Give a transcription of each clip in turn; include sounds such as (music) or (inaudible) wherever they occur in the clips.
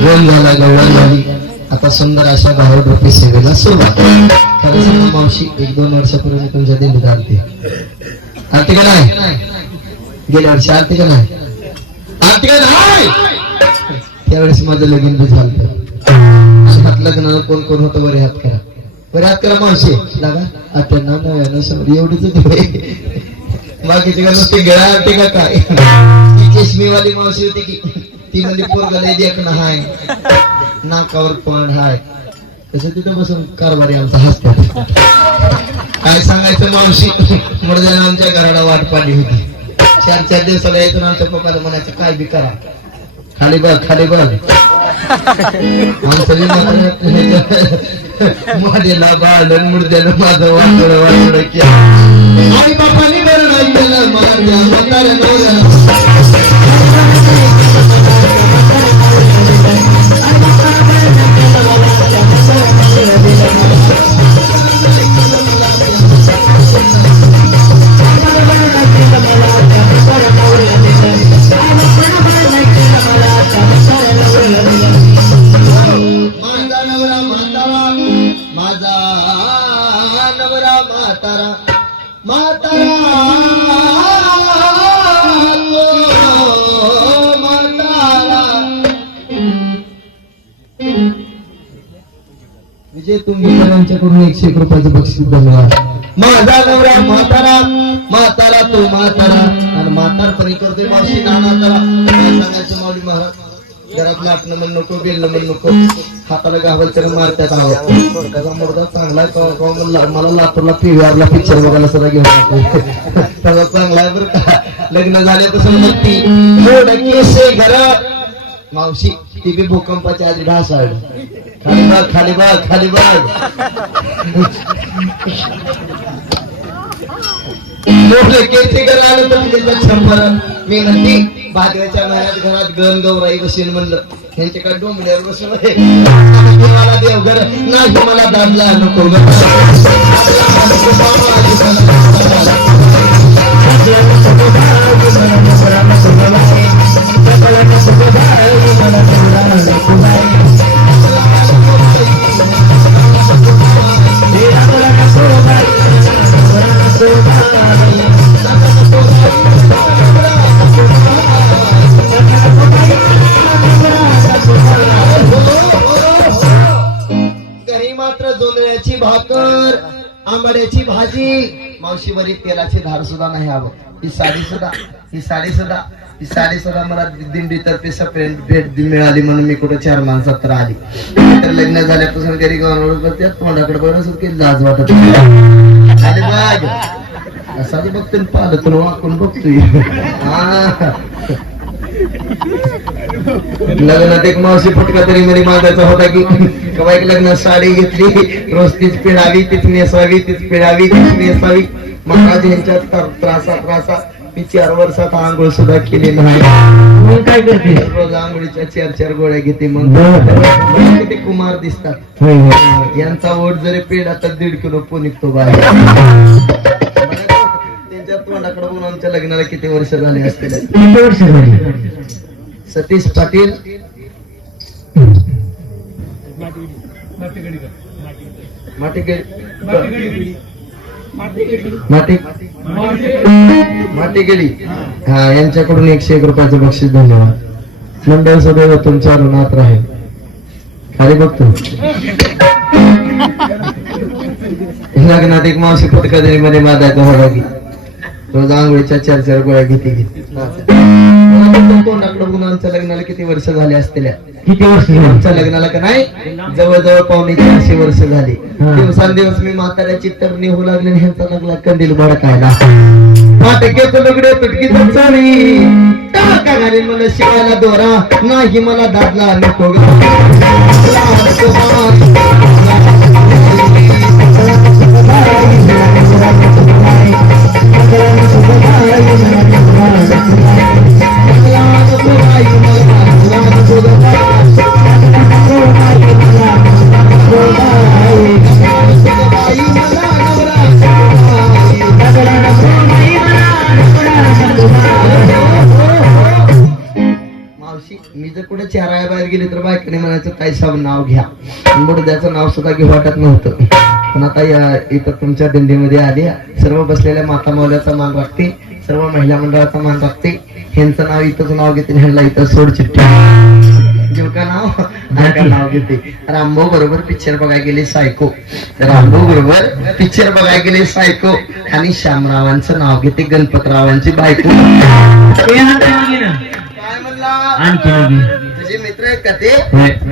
गोल झाला गवळण झाली. आता सुंदर अशा भाऊ रुपये सेवेला सुरुवात. खरं सांगा मावशी एक दोन वर्षापूर्वी तुमच्या दिल्लीत आरती आरती का नाही? गेल्या वर्षी आरती का नाही? आरती का नाही? त्यावेळेस माझं लगीन बी झालं. हात लग्नाला कोण कोण होतं बरे हात करा. बरे हात करा मावशी. लागा आत्यांना नव्यानं समोर एवढीच होती बाई. का नुसते गळा आरती का काय? ती चष्मीवाली मावशी होती की. ती म्हणजे पोरगाला देखणं हाय नाकावर पण हाय. तसं तिथं बसून कारभारी आमचा हसतात काय सांगायचं मावशी? मुळजाने आमच्या घराला वाट पाडली होती. चार चार दिवसाला यायचं ना आमच्या पप्पाला म्हणायचं काय बी करा. खाली बघ खाली बघ. आमचं बी मात्र (laughs) माझ्याला बाळण मुडद्यानं माझं वाटोळ वाटोळ केलं. आई बापाने बरं नाही केलं माझ्या नवरा म्हातारा म्हणजे विजय तुम्ही यांच्याकडून एकशे एक रुपयाचं बक्षीस बनवा. माझा नवरा म्हातारा म्हातारा तो म्हातारा. आणि म्हातारपणी करतोय मावशी नाना करा. सांगायचं माऊली महाराज. घरात लाटणं म्हण नको बेलणं म्हण नको. हाताला गावल मारत्यात मारतात त्याचा मुलगा चांगला आहे म्हणला, मला लातूरला पीव्हीआरला पिक्चर बघायला सुद्धा घेऊन (laughs) त्याचा चांगला आहे बरं का. लग्न झाल्यापासून मग ती एवढं घर मावशी ती बी भूकंपाच्या आधी ढासाळ. खाली बघ खाली बघ खाली बघ. मोठे केसी घर आलं तर त्याचा शंभर मी म्हणते भाजऱ्याच्या महिन्यात घरात गण गौराई बसेल म्हणलं. त्यांच्या डोंबल्यावर बसून मला देवघर नाही मला दादला नको ग. घरी मावशीवर एक तेलाची धार सुद्धा नाही आवड ही साडी सुद्धा ही साडी सुद्धा ही साडी सुद्धा मला दिंडी तर्फे भेट मिळाली म्हणून मी कुठं चार माणसात तर आली तर लग्न झाल्यापासून घरी गावावर बघतात तोंडाकडे बघून की लाज वाटत नाही. आले बघ असा बघतो पाहत तुला वाकून बघतोय. हा. लग्नात एक मावशी फटका तरी मध्ये मागायचा होता की कवा एक लग्नात साडी घेतली रोज तीच पिळावी तीच नेसावी तीच पिळावी तीच नेसावी. महाराज यांच्यात तर त्रासा त्रासा. मी चार वर्षात आंघोळ सुद्धा केली नाही. मग काय करते? रोज आंघोळीच्या चार चार गोळ्या घेते मग. किती कुमार दिसतात. यांचा ओट जरी पेढा तर दीड किलो पोन निघतो बाहेर. (laughs) त्यांच्या तोंडाकडे बघून आमच्या लग्नाला किती वर्ष झाले असतील? वर्ष झाली? सतीश पाटील. माटिकेळी हा यांच्याकडून एकशे एक रुपयाचं बक्षीस धन्यवाद. मंडळ सदैव तुमच्या ऋणात राहील. खाली बघतो लग्नात एक मावशी पटकदरी मध्ये माझा होता की. रोज आंघोळीच्या चार चार गोळ्या घेते घेते तोंडाकडे बघून आमच्या लग्नाला किती वर्ष झाले असतील? किती वर्ष आमच्या लग्नाला का नाही? जवळजवळ पावणे चारशे वर्ष झाली. दिवसांदिवस मी म्हाताऱ्याची तर निघू लागले ह्यांचा लागला कंदील भडकायला. फाटक्याचं लुगडे तुटकीचं चाली टाका घालीन मला शिवायला दोरा. नाही मला दादला नको म्हणायचं काय सब नाव घ्या. मुडद्याचं नाव सुद्धा घेऊ वाटत नव्हतं. पण आता या इथं तुमच्या दिंडीमध्ये आली सर्व बसलेल्या माता मौल्याचा मान राखते. सर्व महिला मंडळाचा मान राखते. ह्यांचं नाव इथंच नाव घेते ह्यांना इथं सोड चिठ्ठी. नाव? नाव घेते. रामभाऊ बरोबर पिक्चर बघायला गेले सायको. रामभाऊ बरोबर पिक्चर बघायला गेले सायको. आणि श्यामरावांचं नाव घेते गणपतरावांची बायको. आणखी तुझे मित्र आहेत का ते.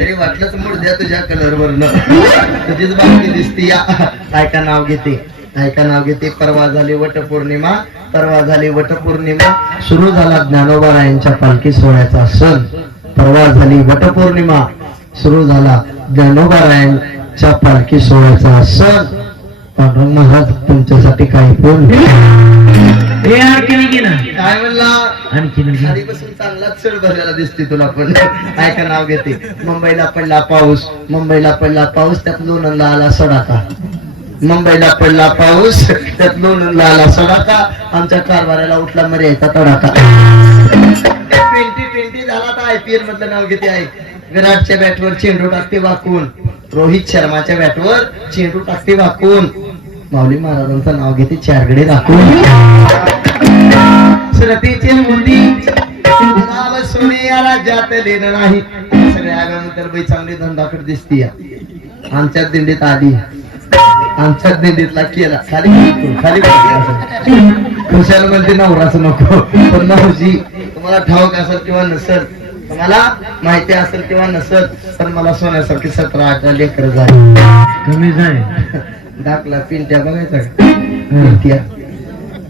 तरी वाटलंच मुडद्या तुझ्या कलर वरनं तुझीच बाकी दिसती या. काय का नाव घेते? काय का नाव घेते? परवा झाली वटपौर्णिमा. परवा झाली वटपौर्णिमा. सुरू झाला ज्ञानोबारायांच्या पालखी सोहळ्याचा सण. परवा झाली वटपौर्णिमा. सुरू झाला ज्ञानोबारायांच्या पालखी सोहळ्याचा सण. पांडुरंग महाराज तुमच्यासाठी काही पण ए आणखी लगी ना काय म्हणला? आणखी लगी आधीपासून चांगलाच चढ भरलेला दिसते तुला पण. काय का नाव घेते. मुंबईला पडला पाऊस. मुंबईला पडला पाऊस त्यात लोणंदला आला सडाका. मुंबईला पडला पाऊस त्यात लोणंदला आला सडाका. आमच्या कारभाराला उठला मर्यायचा तडाका ट्वेंटी ट्वेंटी झाला तर आयपीएल मधलं नाव घेते आहे विराटच्या बॅटवर चेंडू टाकते वाकून. रोहित शर्माच्या बॅटवर चेंडू टाकते वाकून. माऊली महाराजांचं नाव घेते चारगडे राखून मोती नाव सोने या राज्यात लेणं नाही. सगळ्या आगानंतर बाई चांगली धंदाकड दिसती आमच्या दिंडीत आली. आमच्या दिंडीतला केला. खाली खाली. खुशाल म्हणते नवराच नको. पण नवजी तुम्हाला ठाऊक असेल किंवा नसेल तुम्हाला माहिती असेल किंवा नसेल पण मला सोन्यासारखी सतरा अठरा लेकर झाली. कमी जाय (laughs) दाखला पिंट्या बघायचा Pintya.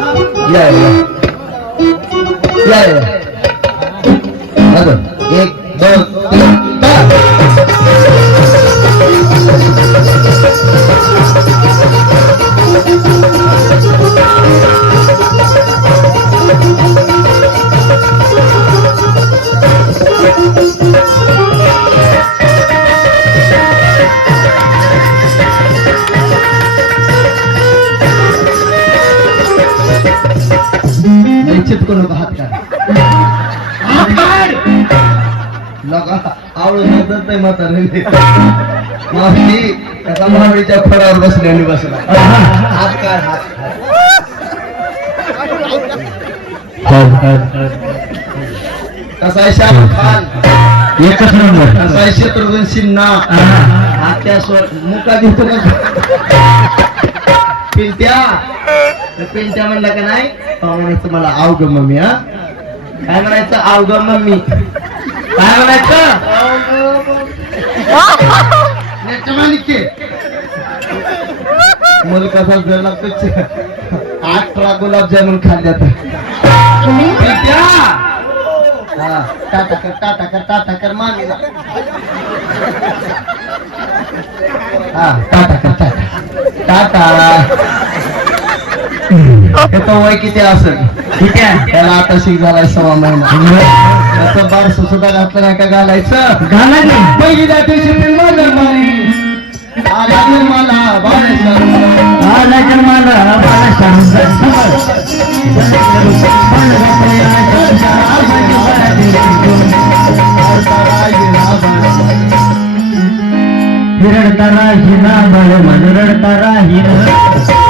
Yeah, yeah. Yeah, yeah. Hello. Ek, do, teen, tar. Thank you. या या या अजून एक दोन तीन चला. नाही चिपकू नको हात हात काढ लगा आवडून नसत नाही म्हातारे. मावशी त्याचा मावळीच्या फळावर बसल्याने बसला. हात काढ हात काढ. कसा आहे शाहरुख खान? एकच नंबर. कसा आहे शत्रुघ्न सिन्हा हा त्या स्वर मुका देतो का? पिंट्या तर पिंट्या म्हणला का नाही? म्हणायचं मला अवघ मम्मी हा. काय म्हणायचं? अवघ मम्मी. काय म्हणायचं? नेटमानिके. मला कसा जर लागतो अठरा गुलाबजामुन खाल्ल्यात. पिंट्या टाटा कर टाटा कर टाटा कर मामीला हा टाटा कर टाटा. टाटा. तो वय किती असेल? ठीक आहे? त्याला आता शिक झालाय सव्वा महिना. त्याचं बारस सुद्धा घातलं नाही का घालायचं? घाला की पहिली जाती शिपिंग आला जन्माला बाळा सांग हिरडता राहिना बळ मन रडता राहीन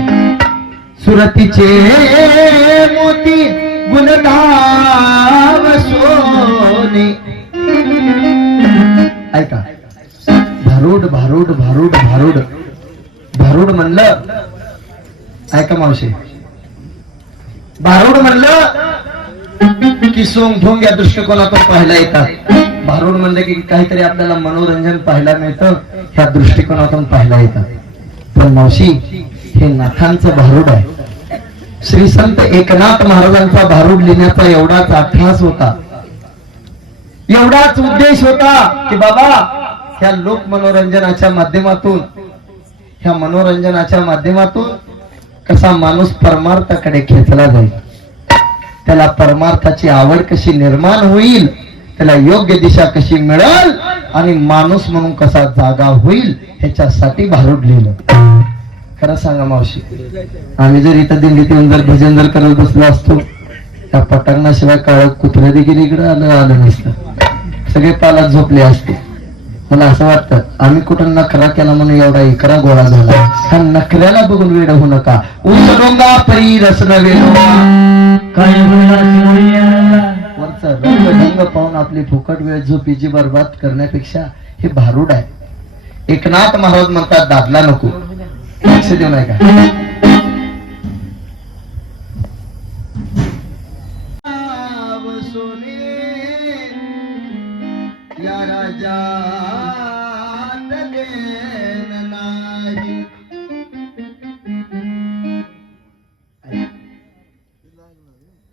सुरतीचे मोती गुणदाव सोने. ऐका. भारूड भारूड भारूड भारूड. भारूड म्हणलं. ऐका मावशे. भारूड म्हणलं की सोंग ठोंग या दृष्टिकोनातून पाहायला येतात. भारूड म्हणलं की काहीतरी आपल्याला मनोरंजन पाहायला मिळतं ह्या दृष्टिकोनातून पाहायला येतात पण मावशी हे नाथांचं भारूड आहे. श्री संत एकनाथ महाराजांचा भारूड लिहिण्याचा एवढाच अभ्यास होता. एवढाच उद्देश होता की बाबा ह्या लोक मनोरंजनाच्या माध्यमातून ह्या मनोरंजनाच्या माध्यमातून कसा माणूस परमार्थाकडे खेचला जाईल. त्याला परमार्थाची आवड कशी निर्माण होईल त्याला योग्य दिशा कशी मिळेल आणि माणूस म्हणून कसा जागा होईल ह्याच्यासाठी भारूड लिहिलं. खरं सांगा मावशी आम्ही जर इथं दिंडीत येऊन जर भजन जर करत बसलो असतो त्या पटांगणाशिवाय काळ कुत्रे देखील इकडे आलं आलं नसतं. सगळे पालात झोपले असते. मला असं वाटतं आम्ही कुठं नखरा केला म्हणून एवढा इकरा गोळा झाला. ह्या नखऱ्याला बघून वेड होऊ नका. उसरोंगा परी रसन काय वरचा रंग ढंग पाहून आपली फुकट वेळ झोपीची बरबाद करण्यापेक्षा हे भारूड आहे. एकनाथ महाराज म्हणतात दादला नको. लक्ष देऊ का?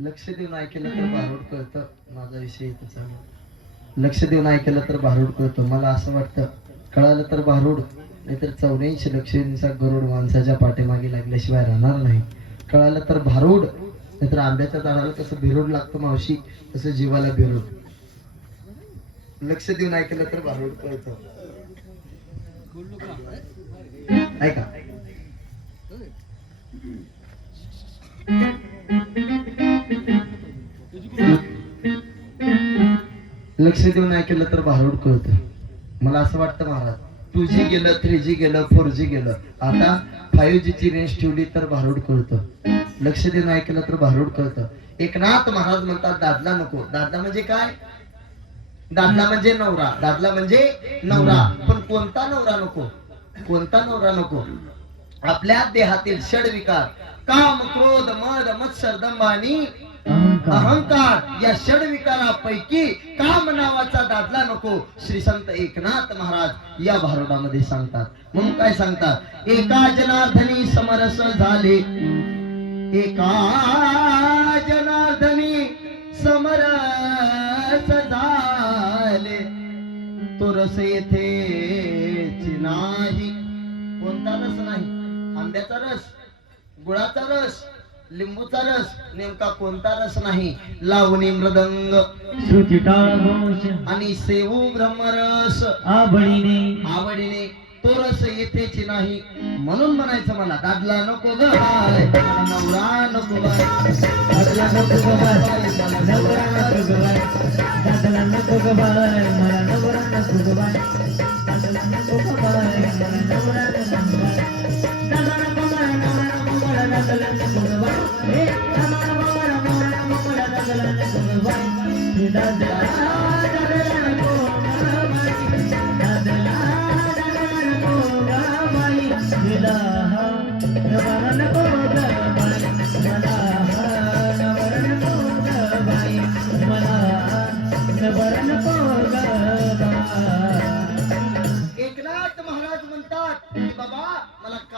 लक्ष देऊन ऐकलं तर भारूड कळतं. माझा विषय इथं लक्ष देऊन ऐकलं तर भारूड कळतं. मला असं वाटतं. कळालं तर भारूड. नाहीतर चौऱ्याऐंशी लक्षांचा गरुड माणसाच्या पाठीमागे लागल्याशिवाय राहणार नाही. कळालं तर भारूड नाहीतर आंब्याच्या झाडाला कसं बिरूड लागतं मावशी तसं जीवाला बिरूड लक्ष देऊन ऐकलं तर भारूड कळतं. ऐका. लक्ष देऊन ऐकलं तर भारूड कळतं. मला असं वाटतं महाराज टू जी गेलं थ्री जी गेलं फोर जी गेलं. आता फायव्ह जी ची रेंज ठेवली तर भारूड कळतं. लक्ष देऊन ऐकलं तर भारूड कळतं. एकनाथ महाराज म्हणतात दादला नको. दादला म्हणजे काय? दादला म्हणजे नवरा. दादला म्हणजे नवरा. पण कोणता नवरा नको? कोणता नवरा नको? आपल्या देहातील षड विकार. काम क्रोध मद मत्सर दंभ अहंकार. या षड विकारापैकी काम नावाचा दादला नको. श्री संत एकनाथ महाराज या भारुडामध्ये सांगतात. म्हणून काय सांगतात? एका जनार्दनी समरस झाले. एका जनार्दनी समरस झाले. तो रस येथे नाही. कोणता रस नाही? आंब्याचा रस गुळाचा रस लिंबूचा रस नेमका कोणता रस नाही? लावणी मृदंग. आणि सेवू ब्रह्मरस. आबळीने आवडीने तो रस येथेच नाही. म्हणून म्हणायचं मला दादला नको ग बाय नवरा नको दादला नको नवरा नको. दादला नको मला नवरा नको. दादला मला नवरा नको मला,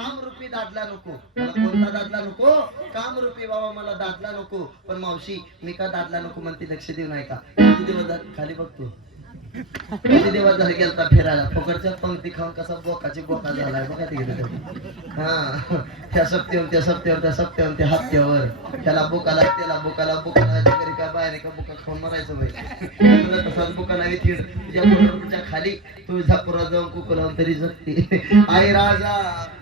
कामरूपी दादला नको. मला कोणता दादला नको? कामरूपी बाबा मला दादला नको. पण मावशी मी का दादला नको म्हणते लक्ष देऊ नाही का? किती दिवस खाली बघतो. किती दिवस झाले गेलता फिरायला फुकटच्या पंक्ती खाऊन कसा बोकाची बोका झालाय बघा तिकडे. हा. त्या सप्त्यावर त्या सप्त्यावर त्या सप्त्यावर त्या हप्त्यावर. त्याला बोकाला त्याला बोकाला बोकाला घरी का बाहेर का बोका खाऊन मरायचं बाई. तुला तसाच बोका नाही तुझ्या खाली तू झापुरा जाऊन कुकू लावून तरी जगते. आई राजा!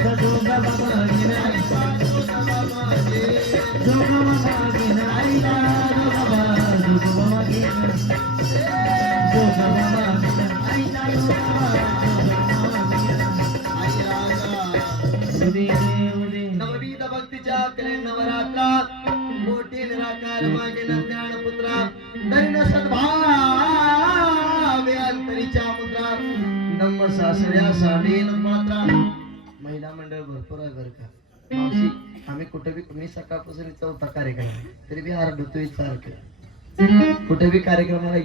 Thank you. मी सकाळपासून चौथा कार्यक्रम. तरी बी आरडतोय सारखं. कुठे बी कार्यक्रमाला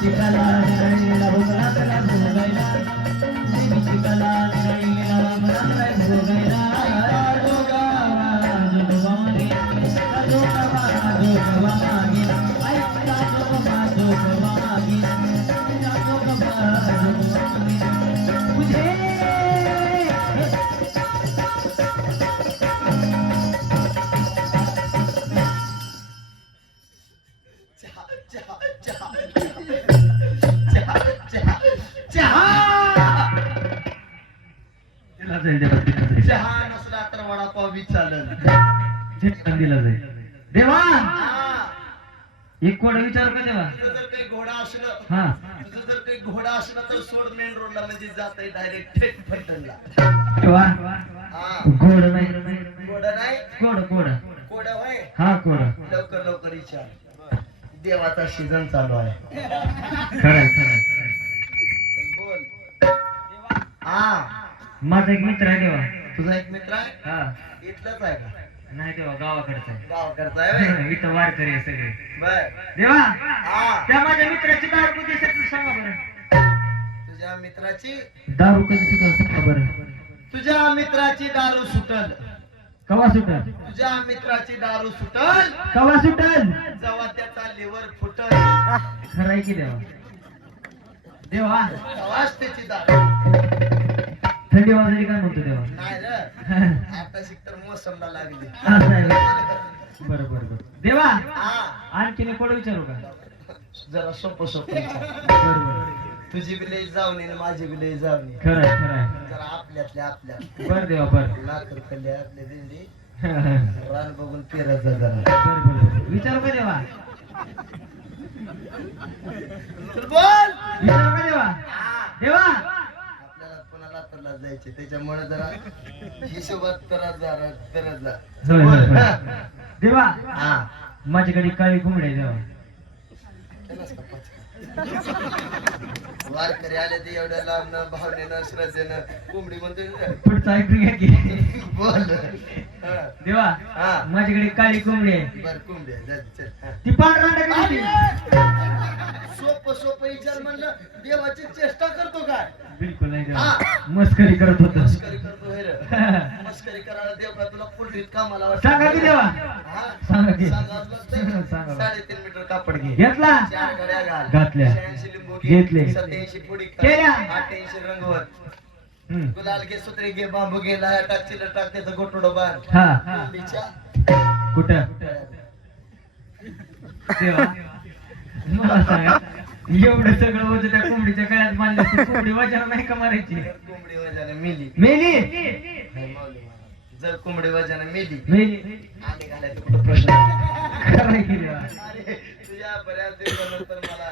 चिकला देवा हा. एक कोड विचारू का देवा तुझं जर काही घोडा असलं हा. तुझं जर काही घोडा असला तर सोड मेन रोडला म्हणजे जात डायरेक्ट थेट फलटणला देवा हा. गोड नाही. घोडा नाही? कोड कोड. घोडा होय? हा कोड. लवकर लवकर विचार. देवाचा सीझन चालू आहे. खरंय खरंय. बोल. हा. माझा एक मित्र आहे देवा. तुझा एक मित्र आहे? हा. इथलाच आहे का? नाही देवा गावाकडचा आहे. गावाकडचा आहे होय? (laughs) इथं वारकरी आहे सगळे. बर. देवा हा. त्या माझ्या मित्राची दारू कधी सुटली सांगा बरं. तुझ्या मित्राची? दारू कधी सुटल सांगा बरं. तुझ्या मित्राची दारू सुटल. कवा सुटल? तुझ्या मित्राची दारू सुटल. कवा सुटल? जेव्हा त्याचा लिव्हर फुटल. खरं आहे की देवा? देवा. तेव्हाच त्याची दारू. थंडी वाजली काय म्हणतो (laughs) लागली. का? बरं बरं बरं. देवा! हा. आणखीन एक कोड विचारू का? जरा सोपं सोपं. विचार. बरं बरं. तुझी बी लई जाऊन आणि माझी बी लई जाऊन खरं आहे खरं आहे. जरा आपल्यातल्या आपल्या बरं देवा बरं. लाकर खाल्ली आपल्या दिंडी (laughs) रान बघून पेरत जा जरा. बरं विचारू का देवा? बोल! विचारू का देवा हा. देवा आपल्याला कोणाला तरला जायचे त्याच्यामुळे जरा हिशोबात जरा जरा जरा जा होय, होय, होय. देवा हा माझ्याकडे काळी आहे देवा? वारकरी आले ते एवढ्या लांबनं भावनेनं श्रद्धेनं कोंबडी म्हणतोय ना. पुढचं ऐकून घ्या की बोल. देवा. माझ्याकडे काळी कोंबडी आहे बर कोंबडी आहे. ती पांढरा सोपं सोपं विचार म्हणलं देवाची चेष्टा करतो काय बिलकुल नाही देवा. मस्करी करत होतो मस्करी करतो. मस्करी करायला देव का तुला पोल्ट्रीत कामाला? सांगा की देवा? सांगा की. सांगा. साडेतीन मीटर कापड घे घेतला घातल्या. घेतले. सत्याऐंशी पुडी खा. केल्या. अठ्ठ्याऐंशी रंगवत. हम्म. गुलाल घे सुत्रे घे बांबू घे लाया टाक चिलर टाक त्याचं गोटोडं बांध. हा. कोंबडीच्या कुठं? देवा. मला सांगा एवढं सगळं होतं त्या कोंबडीच्या काळात मानलं ती कोंबडी वजन नाही का मारायची? कोंबडी वजाने मेली. मेली? नाही, माऊली महाराज. जर कोंबडी वजाने मेली. मेली. आले घालायचं कुठं प्रश्न? खरं आहे की देवा. अरे तुझ्या बऱ्याच दिवसानंतर मला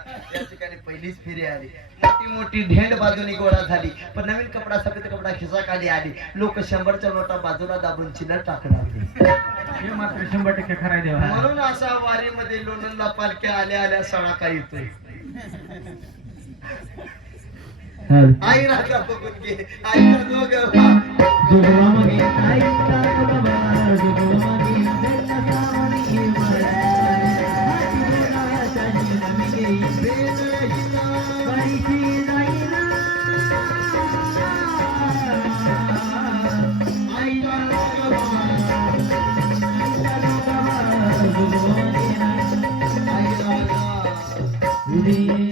पहिलीच फेरी आली. मोठी मोठी ढेंड बाजूनी गोळा झाली. पण नवीन कपडा सफेद कपडा खिसा खाली आली. लोक शंभरच्या नोटा बाजूला दाबून चिन्ह टाकणार. हे मात्र शंभर टक्के खराय देवा. म्हणून असा वारीमध्ये लोणंदला पालख्या आल्या आल्या सडाका येतोय? आई राजा बघून घे. आईचा दोघं जुगवा मगे आईचा Thank you.